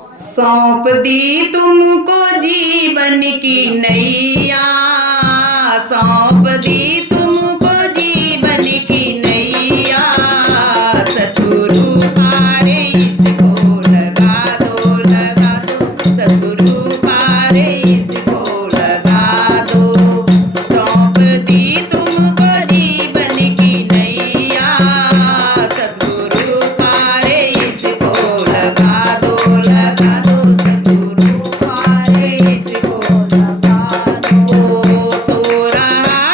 सौंप दी तुमको जीवन की नैया, सौंप दी तुमको जीवन की नैया। सतगुरु पारे इसको लगा दो, लगा दो। सतगुरु पारे इसको लगा दो। सौंप दी तुमको जीवन की नैया, सतगुरु पारे इसको लगा दो, लगा दो। सतगुरु पारे इसको लगा दो। सो रहा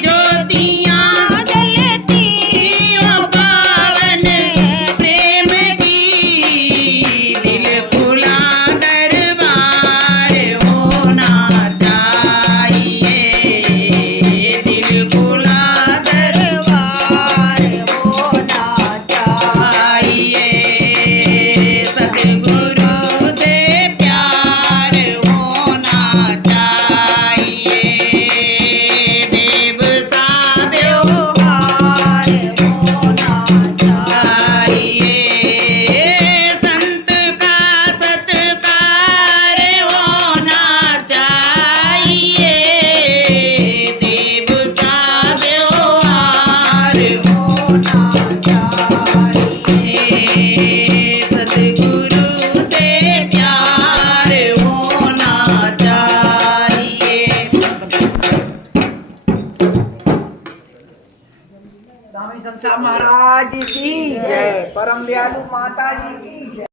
ज्योतियाँ जलती ओ पावन प्रेम की, दिल खुला दरबार होना चाहिए, दिल खुला दरबार होना चाहिए। चाहिए, सतगुरु से प्यार होना चाहिए, देव सा व्यवहार होना चाहिए। चाहिए, संत का सत्कार होना चाहिए, देव सा व्यवहार होना चाहिए। सतगुरु से प्यार होना चाहिए। स्वामी शमशा महाराज की जय, परम दयालु माता जी की जय।